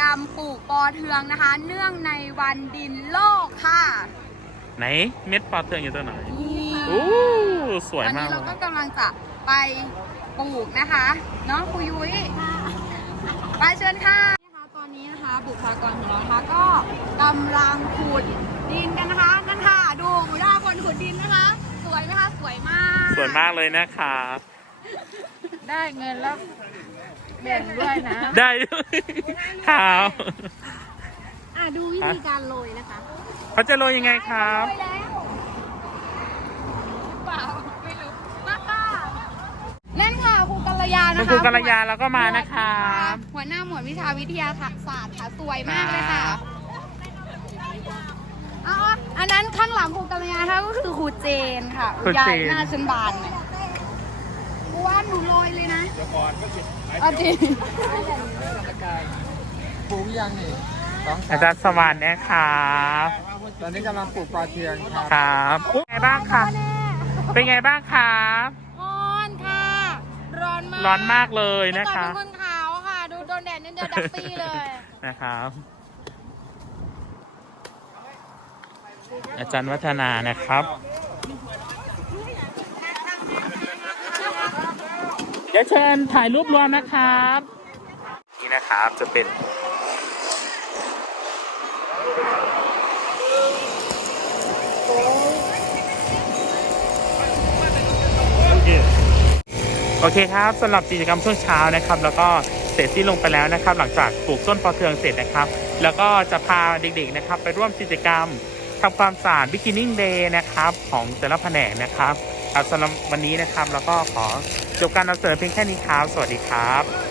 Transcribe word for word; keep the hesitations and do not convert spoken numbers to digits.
รมปลูกปอเทืองนะคะ เนื่องในวันดินโลกค่ะไหนเม็ดปอเทืองอยู่ตัวไหนนี่โอ้สวยวันมากนี้เราก็กำลังจะไปปลูกนะคะเนาะครูยุ้ยไปเชิญค่ะนะคะตอนนี้นะคะบุคลากรของเรานะคะก็กำลังขุดดินกันนะคะนั่นค่ะดูหน้าคนขุดดินนะคะ สวยไหมคะสวยมากสวยมากเลยนะคะได้เงินแล้วแบ่งด้วยนะได้ด้วยครับอ่ะดูวิธีการโรยนะคะเขาจะโรยยังไงครับโรยแล้วเปล่าไม่รู้มาค่ะนั่นค่ะครูกัลยาคุนะณคะครูกัลยาเราก็มานะครับหัวหน้าหมวดวิชาวิทยาศาสตร์ค่ะสวยมากเลยค่ะอ๋ออันนั้นข้างหลังครูกัลยาค่ะก็คือครูเจนค่ะครูยาเจยนหน้าชนบานเนี่ยครูว่าหนูโรยเลยนะเอาจริงปลูกยังนี่สองอาจารย์สวรรค์นะครับตอนนี้กำลังปลูกปลาเทียงครับครับเป็นไงบ้างคะเป็นไงบ้างครับร้อนค่ะ ร้อนมากร้อนมากเลยนะแต่ก่คะอนเป็นคนขาวค่ะ ดูโดนแดดนิดเดียวดับปี้เลยนะครับ อาจารย์วัฒนานะครับ เดี๋ยวเชิญถ่ายรูปรวมนะครับ นี่นะครับจะเป็นโอเคครับสำหรับกิจกรรมช่วงเช้านะครับ แล้วก็เสร็จสิ้นลงไปแล้วนะครับ หลังจากปลูกต้นปอเทืองเสร็จนะครับ แล้วก็จะพาเด็กๆนะครับ ไปร่วมกิจกรรมทำความสะอาด Beginning Day นะครับของแต่ละแผนกนะครับครับสำหรับวันนี้นะครับแล้วก็ขอจบการนำเสนอเพียงแค่นี้ครับสวัสดีครับ